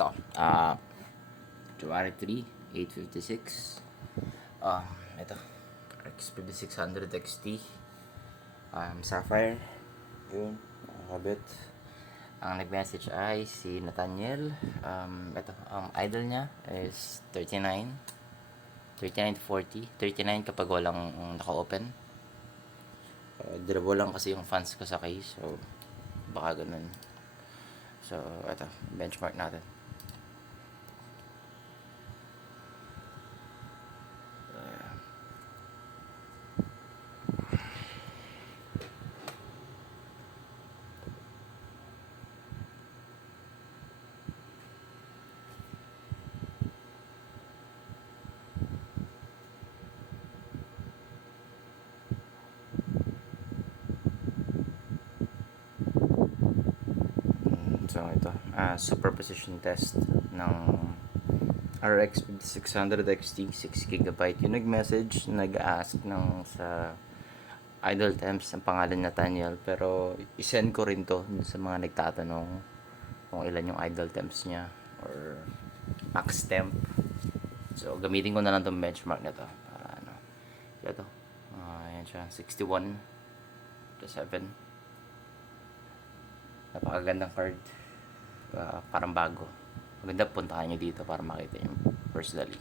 ito, January 3, 856. Ito, RX 5600 XT, Sapphire. Yun, nakakabit. Ang nag-message ay si Nathaniel. Ito, ang idle niya is 39 to 40. 39 kapag walang naka-open. Durable lang kasi yung fans ko sa case, so baka ganun. So, ito, benchmark natin. So, ito, superposition test ng RX 5600 XT 6GB. Yung nag-message, nag-ask ng sa idle temps ng pangalan Nathaniel, pero isend ko rin to sa mga nagtatanong kung ilan yung idle temps niya or max temp. So, gamitin ko na lang tong benchmark na to para ano. Ito, ayan siya, 61 to 7. Napakagandang card. Parang bago. Maganda, puntahan nyo dito para makita yung personally.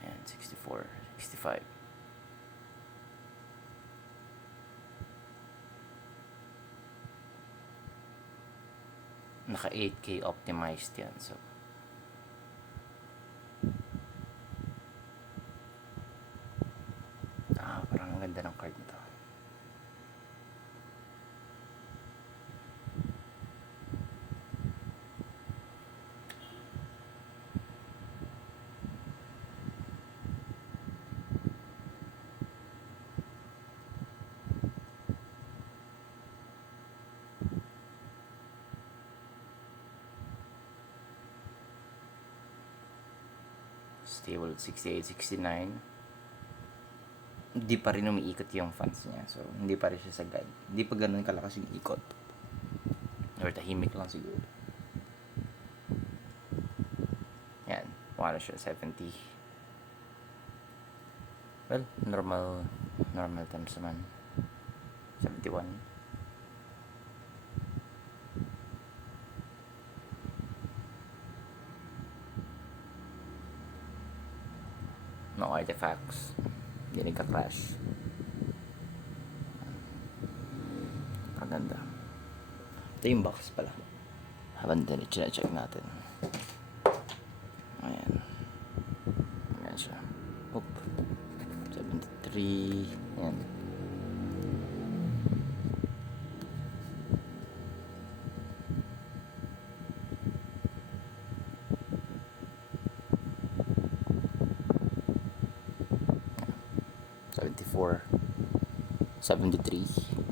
Ayan, 64, 65. Naka 8K optimized yan. So, parang ang ganda ng card nito. Stable 68, 69. Hindi pa rin umiikot yung fans niya. So, hindi pa rin siya sagad. Hindi pa ganun kalakas yung ikot. Or tahimik lang siguro. Yan. Wala siya 70. Well, normal times naman. 71. No artifacts. Hindi nagka-clash. Ang ganda. Ito yung box pala. Habang din, check natin. Ayan. Ayan siya. Oop. 73. Ayan. Ayan. 74. 73.